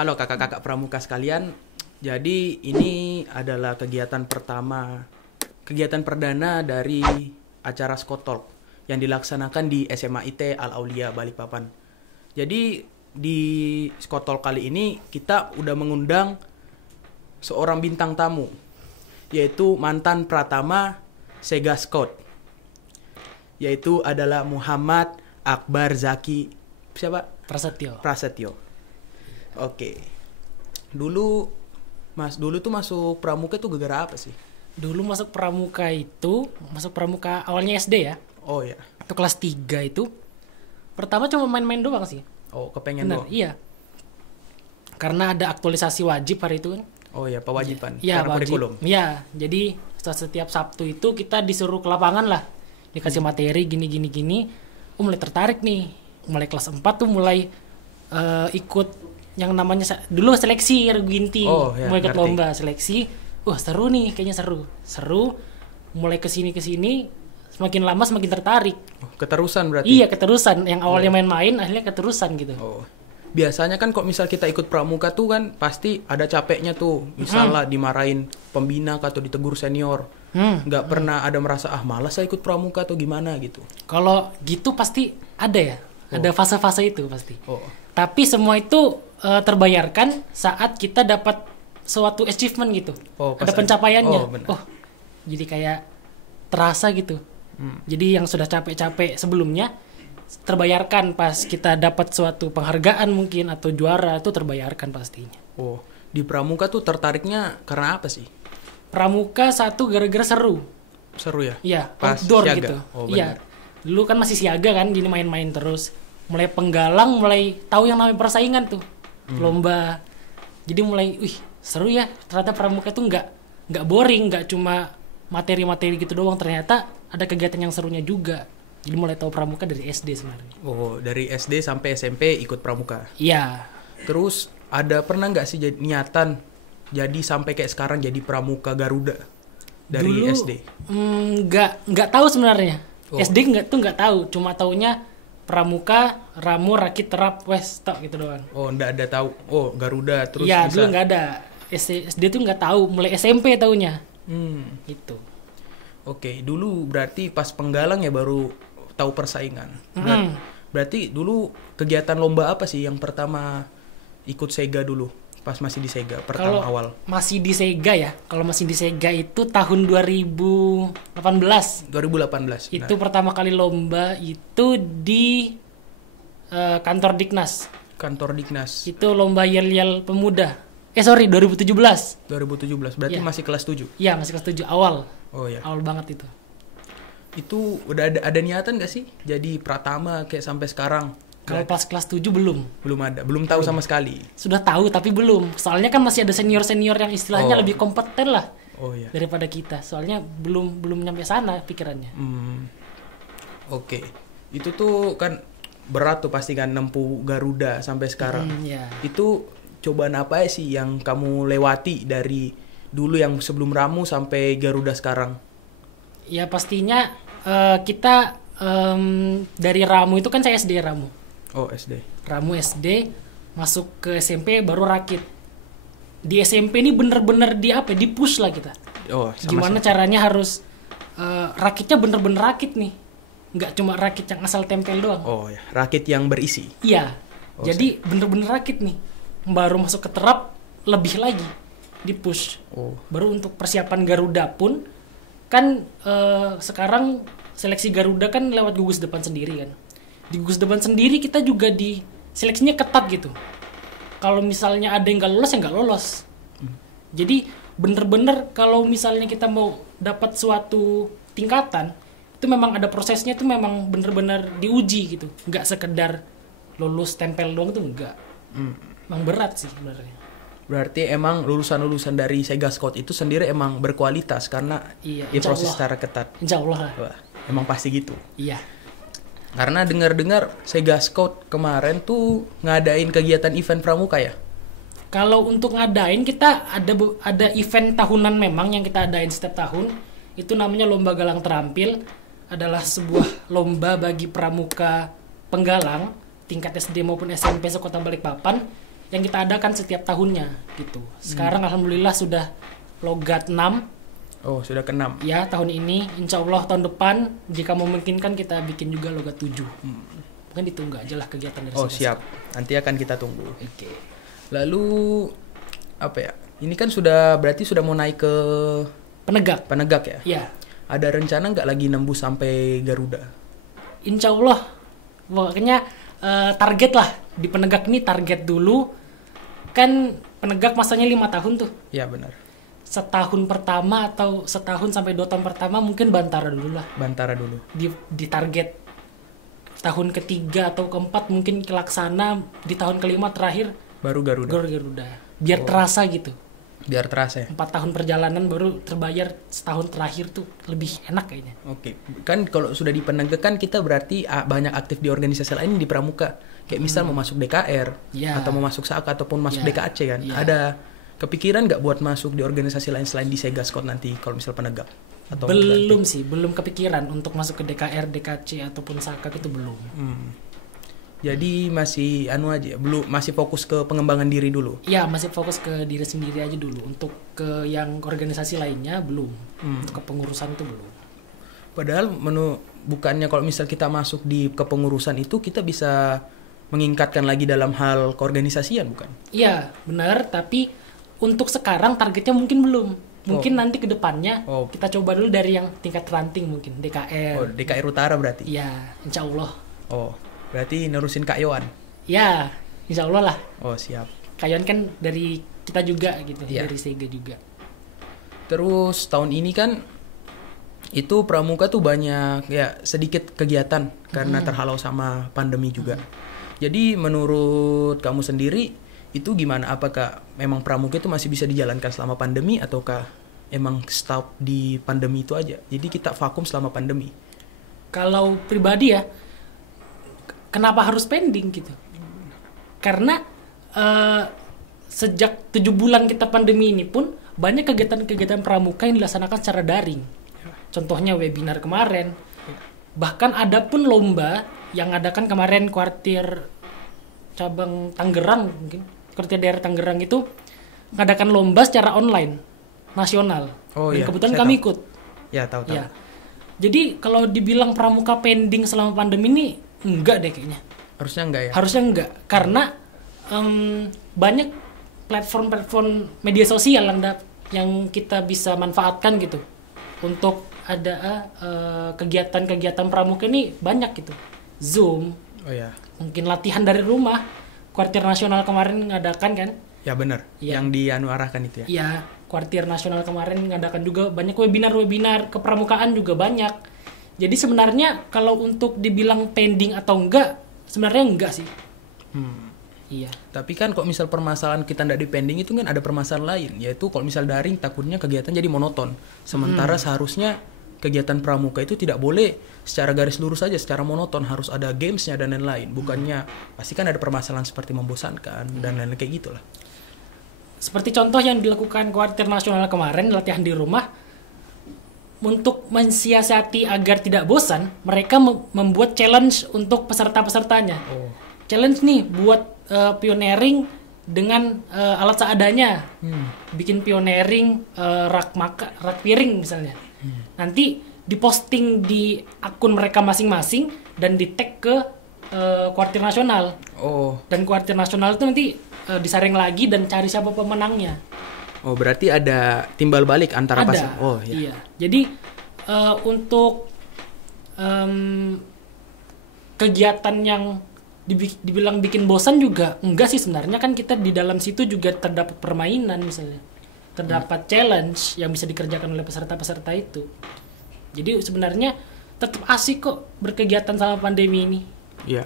Halo kakak-kakak pramuka sekalian. Jadi ini adalah kegiatan perdana dari acara Skotalk yang dilaksanakan di SMA IT Al Aulia Balikpapan. Jadi di Skotalk kali ini kita udah mengundang seorang bintang tamu, yaitu mantan pratama Sega Scout, yaitu adalah Muhammad Akbar Zaki Prasetyo. Oke. Dulu tuh masuk pramuka tuh gara-gara apa sih? Dulu masuk pramuka awalnya SD ya. Oh ya. Atau kelas 3 itu. Pertama cuma main-main doang sih. Oh, kepengen Benar, doang. iya. Karena ada aktualisasi wajib hari itu kan. Oh ya, pewajiban. Iya, Karena wajib. kurikulum. Iya, jadi setiap Sabtu itu kita disuruh ke lapangan lah. Dikasih materi gini. Oh, mulai tertarik nih. Mulai kelas 4 tuh mulai ikut yang namanya dulu seleksi Ginti. Oh, ya, mulai ikut ngerti. lomba seleksi. Wah, seru nih, kayaknya seru. Mulai kesini semakin lama semakin tertarik. Oh, keterusan berarti. Iya, keterusan. Yang awalnya main-main akhirnya keterusan gitu. Oh. Biasanya kan kok misal kita ikut pramuka tuh kan pasti ada capeknya tuh. Misalnya dimarahin pembina atau ditegur senior. Nggak pernah ada merasa malas saya ikut pramuka atau gimana gitu. Kalau gitu pasti ada ya. Ada fase-fase itu pasti. Oh. Tapi semua itu terbayarkan saat kita dapat suatu achievement gitu. Oh, pas ada pencapaiannya. oh, benar. Jadi kayak terasa gitu. Jadi yang sudah capek-capek sebelumnya terbayarkan pas kita dapat suatu penghargaan mungkin atau juara itu terbayarkan pastinya. Oh, di pramuka tuh tertariknya karena apa sih? Pramuka satu gara-gara seru. Seru ya? Iya, Pas outdoor siaga. gitu. Oh, Iya. benar. Dulu kan masih siaga kan, jadi main-main terus. Mulai penggalang, mulai tahu yang namanya persaingan tuh. Lomba. Jadi mulai, seru ya. Ternyata pramuka tuh nggak boring, nggak cuma materi-materi gitu doang. Ternyata ada kegiatan yang serunya juga. Jadi mulai tahu pramuka dari SD sebenarnya. Oh, dari SD sampai SMP ikut pramuka. Iya. Terus pernah nggak sih niatan jadi sampai kayak sekarang jadi pramuka Garuda dari Dulu, SD? Nggak tahu sebenarnya. Oh. SD nggak tahu. Cuma taunya pramuka, ramu, rakit, terap, wes, tok gitu doang. Oh, nggak ada tahu. Oh, Garuda terus Iya, bisa. dulu nggak ada. SD tuh nggak tahu, mulai SMP taunya. Gitu. Oke, dulu berarti pas penggalang ya baru tahu persaingan. Berarti dulu kegiatan lomba apa sih yang pertama ikut Sega dulu? Pas masih di Sega pertama Kalau awal. masih di Sega ya, kalau masih di Sega itu tahun 2018. 2018. Itu pertama kali lomba itu di kantor Diknas. Kantor Diknas. Itu lomba yel-yel pemuda. 2017. 2017. Berarti Iya. masih kelas 7. Iya, masih kelas 7 awal. Oh ya. Awal banget itu. Itu udah ada niatan gak sih jadi pratama kayak sampai sekarang? Kalau pas kelas 7 belum. Belum ada, belum tahu sama sekali. Sudah tahu tapi belum. Soalnya kan masih ada senior-senior yang istilahnya Oh. lebih kompeten lah Oh ya. daripada kita. Soalnya belum nyampe sana pikirannya. Oke. Itu tuh kan berat tuh pasti kan nempuh Garuda sampai sekarang. Ya. Itu cobaan apa sih yang kamu lewati dari dulu yang sebelum Ramu sampai Garuda sekarang? Ya pastinya kita dari Ramu itu kan saya SD Ramu. Oh, SD. Ramu SD masuk ke SMP baru rakit. Di SMP ini bener-bener di push lah kita. Oh, sama Gimana caranya harus rakitnya bener-bener rakit nih. Nggak cuma rakit yang asal tempel doang. Oh ya, rakit yang berisi. Iya. Jadi bener-bener rakit nih. Baru masuk ke terap lebih lagi di push. Oh. Baru untuk persiapan Garuda pun kan sekarang seleksi Garuda kan lewat gugus depan sendiri kan. Di gugus depan sendiri kita juga di seleksinya ketat gitu. Kalau misalnya ada yang nggak lolos ya nggak lolos. Jadi bener-bener kalau misalnya kita mau dapat suatu tingkatan itu memang ada prosesnya, itu memang bener-bener diuji gitu. Nggak sekedar lulus tempel doang tuh enggak. Emang berat sih sebenarnya. Berarti emang lulusan-lulusan dari Sega Scout itu sendiri emang berkualitas karena Iya, diproses insya Allah. secara ketat. Insya Allah lah. Wah, emang pasti gitu. Iya. Karena dengar-dengar Sega Scout kemarin tuh ngadain kegiatan event pramuka ya? Kalau untuk ngadain kita ada event tahunan memang yang kita adain setiap tahun. Itu namanya Lomba Galang Terampil. Adalah sebuah lomba bagi pramuka penggalang tingkat SD maupun SMP sekota Balikpapan yang kita adakan setiap tahunnya gitu. Sekarang alhamdulillah sudah logat 6. Oh, sudah ke-6. Ya, tahun ini insya Allah tahun depan jika memungkinkan kita bikin juga logat 7. Mungkin ditunggu aja lah kegiatan dari Oh, Sega siap. Nanti akan kita tunggu. Oke. Lalu apa ya? Ini kan berarti sudah mau naik ke Penegak ya? ya. Ada rencana nggak lagi nembus sampai Garuda? Insya Allah pokoknya target lah di Penegak ini, target dulu kan. Penegak masanya 5 tahun tuh. Ya, benar. Setahun pertama atau setahun sampai 2 tahun pertama mungkin Bantara dulu lah. Bantara dulu. Di target tahun ketiga atau keempat mungkin Laksana, di tahun kelima terakhir Baru Garuda. Garuda. Biar terasa gitu. Biar terasa ya. 4 tahun perjalanan baru terbayar setahun terakhir tuh lebih enak kayaknya. Oke. Kan kalau sudah di Penegak kan kita berarti banyak aktif di organisasi lain di Pramuka. Kayak misal mau masuk DKR Ya. atau mau masuk SAKA ataupun masuk Ya. DKAC kan. Ya. Ada kepikiran nggak buat masuk di organisasi lain selain di Sega Squad nanti kalau misal Penegak? Atau Belum sih, belum kepikiran untuk masuk ke DKR, DKC ataupun SAKA itu belum. Jadi masih aja, belum, masih fokus ke pengembangan diri dulu. Ya, masih fokus ke diri sendiri aja dulu. Untuk ke yang organisasi lainnya belum. Untuk kepengurusan itu belum. Padahal bukannya kalau misal kita masuk di kepengurusan itu kita bisa meningkatkan lagi dalam hal keorganisasian, bukan? Iya, benar, tapi untuk sekarang targetnya mungkin belum. Mungkin nanti ke depannya kita coba dulu dari yang tingkat ranting mungkin DKR. Oh, DKR Utara berarti. Iya, insya Allah. Oh, berarti nerusin Kak Yohan. Ya, insya Allah lah. Oh, siap. Kayan kan dari kita juga gitu, Iya. dari Sega juga. Terus tahun ini kan itu Pramuka tuh banyak ya sedikit kegiatan karena terhalau sama pandemi juga. Jadi menurut kamu sendiri itu gimana? Apakah memang Pramuka itu masih bisa dijalankan selama pandemi ataukah emang stop di pandemi itu aja? Jadi kita vakum selama pandemi. Kalau pribadi ya, kenapa harus pending gitu? Karena sejak 7 bulan kita pandemi ini pun banyak kegiatan-kegiatan pramuka yang dilaksanakan secara daring. Contohnya webinar kemarin. Bahkan ada pun lomba yang adakan kemarin kuartir cabang Tangerang mungkin. Kuartir daerah Tangerang itu mengadakan lomba secara online nasional. Oh, Dan iya, kebetulan saya kami tahu. ikut. Ya, tahu. Ya. Jadi kalau dibilang pramuka pending selama pandemi ini enggak deh kayaknya. Harusnya enggak ya? Harusnya enggak, karena banyak platform-platform media sosial yang kita bisa manfaatkan gitu untuk ada kegiatan-kegiatan pramuka ini banyak gitu. Zoom, Oh ya. mungkin latihan dari rumah. Kuartir nasional kemarin mengadakan kan? Ya benar. Iya. Yang diarahkan itu ya. Iya, kuartir nasional kemarin mengadakan juga banyak webinar-webinar kepramukaan juga banyak. Jadi sebenarnya kalau untuk dibilang pending atau enggak, sebenarnya enggak sih. Iya. Tapi kan kok misal permasalahan kita nggak dipending itu kan ada permasalahan lain, yaitu kalau misal daring takutnya kegiatan jadi monoton. Sementara seharusnya kegiatan pramuka itu tidak boleh secara garis lurus saja, secara monoton, harus ada gamesnya dan lain-lain. Bukannya pasti kan ada permasalahan seperti membosankan dan lain-lain kayak gitulah. Seperti contoh yang dilakukan kuartir nasional kemarin, latihan di rumah, untuk mensiasati agar tidak bosan, mereka membuat challenge untuk peserta-pesertanya. Challenge nih buat pioneering dengan alat seadanya. Bikin pioneering rak piring misalnya. Nanti diposting di akun mereka masing-masing dan di tag ke kuartir nasional. Dan kuartir nasional itu nanti disaring lagi dan cari siapa pemenangnya. Oh, berarti ada timbal balik antara Ada. Oh, ya. Iya. Jadi untuk kegiatan yang dibilang bikin bosan juga enggak sih sebenarnya, kan kita di dalam situ juga terdapat permainan misalnya. Terdapat challenge yang bisa dikerjakan oleh peserta-peserta itu. Jadi sebenarnya tetap asik kok berkegiatan sama pandemi ini. Ya.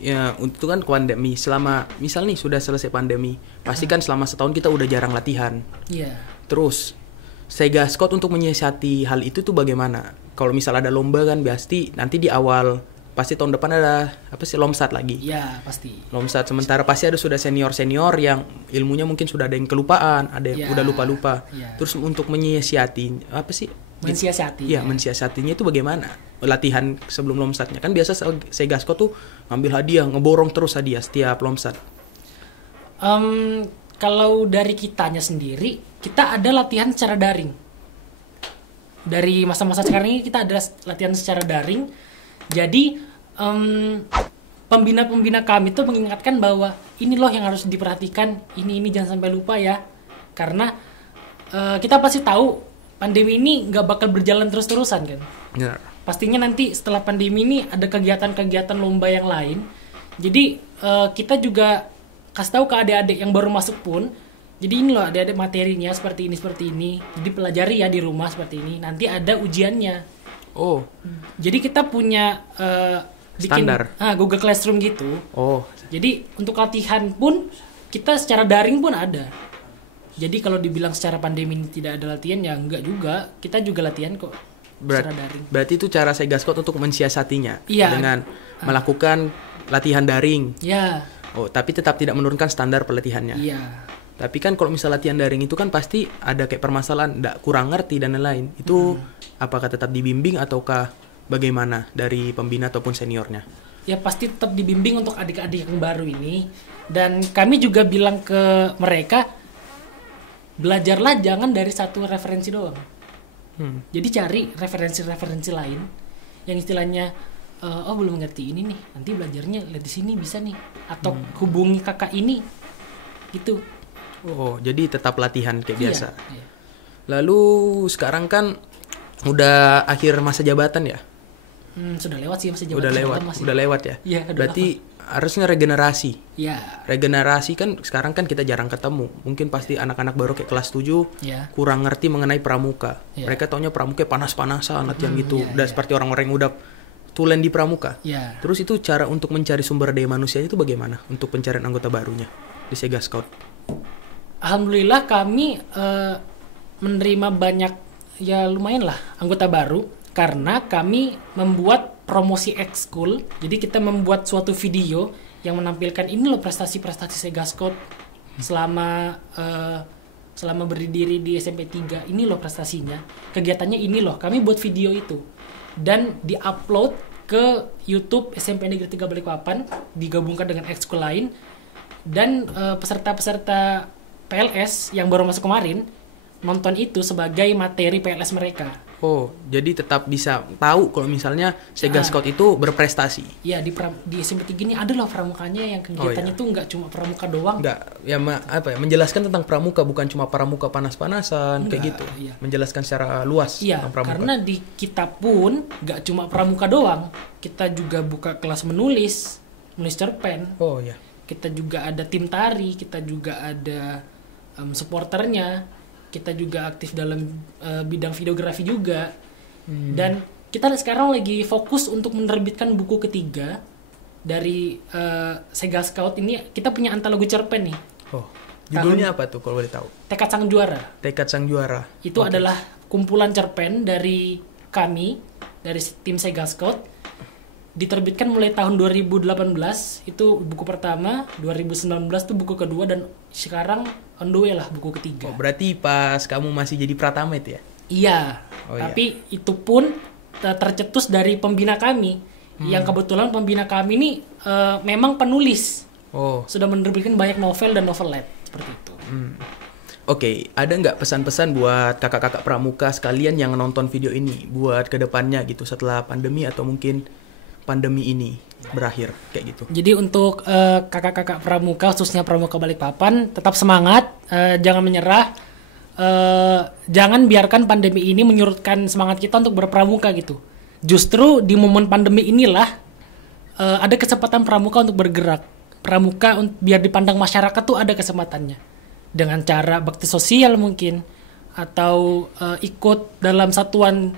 Ya, untuk kan pandemi selama misal nih sudah selesai pandemi, pasti kan selama setahun kita udah jarang latihan. Iya. Terus Sega Squad untuk menyiasati hal itu tuh bagaimana? Kalau misal ada lomba kan pasti nanti di awal pasti tahun depan ada lomsat lagi. Iya, pasti. Lomsat sementara pasti ada sudah senior-senior yang ilmunya mungkin sudah ada yang kelupaan, ada yang udah lupa-lupa. Ya. Terus untuk menyiasati Mensiasati. Iya, mensiasatinya itu bagaimana? Latihan sebelum lomsatnya kan biasa Sega Squad tuh ngambil hadiah, ngeborong terus hadiah setiap lomsat. Kalau dari kitanya sendiri, kita ada latihan secara daring. Dari masa-masa sekarang ini kita ada latihan secara daring. Jadi pembina-pembina kami tuh mengingatkan bahwa ini loh yang harus diperhatikan, ini jangan sampai lupa ya. Karena kita pasti tahu pandemi ini nggak bakal berjalan terus-terusan kan. Benar. Pastinya nanti setelah pandemi ini ada kegiatan-kegiatan lomba yang lain. Jadi kita juga kasih tahu ke adik-adik yang baru masuk pun. Jadi ini loh adik-adik materinya seperti ini. Jadi pelajari ya di rumah seperti ini. Nanti ada ujiannya. Oh. Jadi kita punya bikin Standar. Google Classroom gitu. Oh. Jadi untuk latihan pun kita secara daring pun ada. Jadi kalau dibilang secara pandemi ini tidak ada latihan ya enggak juga. Kita juga latihan kok secara daring. Berarti itu cara Segascout untuk mensiasatinya Iya. dengan melakukan latihan daring. Ya, Oh, tapi tetap tidak menurunkan standar pelatihannya. iya. Tapi kan kalau misal latihan daring itu kan pasti ada kayak permasalahan, nggak kurang ngerti dan lain-lain. Itu apakah tetap dibimbing ataukah bagaimana dari pembina ataupun seniornya? Ya pasti tetap dibimbing untuk adik-adik yang baru ini. Dan kami juga bilang ke mereka, belajarlah jangan dari satu referensi doang. Jadi cari referensi-referensi lain yang istilahnya belum ngerti ini nih, nanti belajarnya lihat di sini bisa nih, atau hubungi kakak ini gitu. Oh, jadi tetap latihan kayak biasa. Iya. Lalu sekarang kan udah akhir masa jabatan ya? Sudah lewat sih masa jabatan. Udah lewat ya? Iya, udah Berarti harusnya regenerasi. Ya, Regenerasi kan sekarang kan kita jarang ketemu. Mungkin pasti anak-anak baru kayak kelas 7 ya. kurang ngerti mengenai pramuka. Iya. Mereka taunya pramuka panas-panasan latihan gitu. iya, Udah seperti orang-orang yang udah tulen di pramuka. Ya. Terus itu cara untuk mencari sumber daya manusia itu bagaimana untuk pencarian anggota barunya di Segascout? Alhamdulillah kami menerima banyak, ya lumayan lah anggota baru, karena kami membuat promosi ekskul. Jadi kita membuat suatu video yang menampilkan ini loh prestasi-prestasi Segascout selama berdiri di SMP 3. Ini loh prestasinya, kegiatannya ini loh. Kami buat video itu dan diupload ke YouTube SMP Negeri 3 Balikpapan, digabungkan dengan ekskul lain. Dan peserta-peserta PLS yang baru masuk kemarin nonton itu sebagai materi PLS mereka. Oh, jadi tetap bisa tahu kalau misalnya Segascout itu berprestasi. Ya di SMP 3 ini ada loh pramukanya yang kegiatannya tuh nggak cuma pramuka doang. Enggak, ya menjelaskan tentang pramuka, bukan cuma pramuka panas-panasan kayak gitu. Iya. Menjelaskan secara luas Iya, tentang pramuka. karena di kita pun nggak cuma pramuka doang. Kita juga buka kelas menulis cerpen. Oh ya. Kita juga ada tim tari, kita juga ada supporternya, kita juga aktif dalam bidang videografi juga. Dan kita sekarang lagi fokus untuk menerbitkan buku ketiga dari Segascout ini. Kita punya antologi cerpen nih. Oh, judulnya apa tuh kalau boleh tahu? Tekad Sang Juara. Tekad Sang Juara. Itu adalah kumpulan cerpen dari kami, dari tim Segascout. Diterbitkan mulai tahun 2018, itu buku pertama, 2019 itu buku kedua, dan sekarang on the way lah buku ketiga. Oh, berarti pas kamu masih jadi Pratamet ya? Iya, Oh, tapi itu pun tercetus dari pembina kami, yang kebetulan pembina kami ini memang penulis. Oh. Sudah menerbitkan banyak novel dan novelet, seperti itu. Oke, ada nggak pesan-pesan buat kakak-kakak pramuka sekalian yang nonton video ini buat kedepannya gitu setelah pandemi atau mungkin pandemi ini berakhir kayak gitu? Jadi untuk kakak-kakak pramuka, khususnya pramuka Balikpapan, tetap semangat, jangan menyerah, jangan biarkan pandemi ini menyurutkan semangat kita untuk berpramuka gitu. Justru di momen pandemi inilah ada kesempatan pramuka untuk bergerak. Pramuka biar dipandang masyarakat tuh ada kesempatannya. Dengan cara bakti sosial mungkin, atau ikut dalam satuan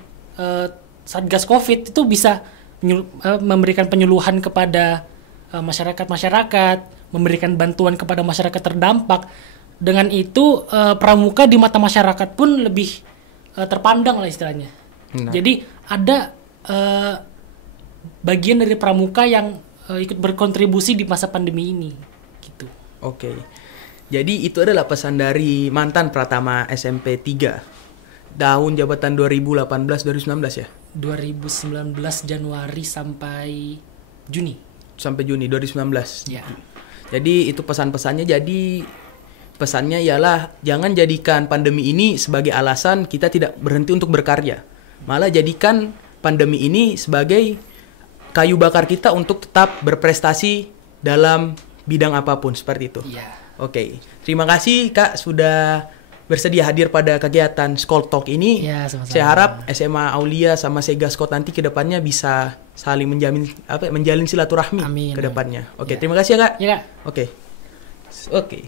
Satgas Covid, itu bisa memberikan penyuluhan kepada masyarakat, memberikan bantuan kepada masyarakat terdampak. Dengan itu pramuka di mata masyarakat pun lebih terpandang lah istilahnya. Nah. Jadi ada bagian dari pramuka yang ikut berkontribusi di masa pandemi ini gitu. Oke. Jadi itu adalah pesan dari mantan Pratama SMP 3 tahun jabatan 2018-2019 ya? 2019 Januari sampai Juni. Sampai Juni 2019. Ya. Jadi itu pesan-pesannya. Jadi pesannya ialah jangan jadikan pandemi ini sebagai alasan kita tidak berhenti untuk berkarya. Malah jadikan pandemi ini sebagai kayu bakar kita untuk tetap berprestasi dalam bidang apapun, seperti itu. Iya. Oke, terima kasih Kak sudah bersedia hadir pada kegiatan Skol Talk ini. Iya, sama-sama. Saya harap SMA Aulia sama Sega Skot nanti ke depannya bisa saling menjalin silaturahmi Amin. ke depannya. Oke, Ya. terima kasih ya Kak. Iya, Kak. Oke. Oke.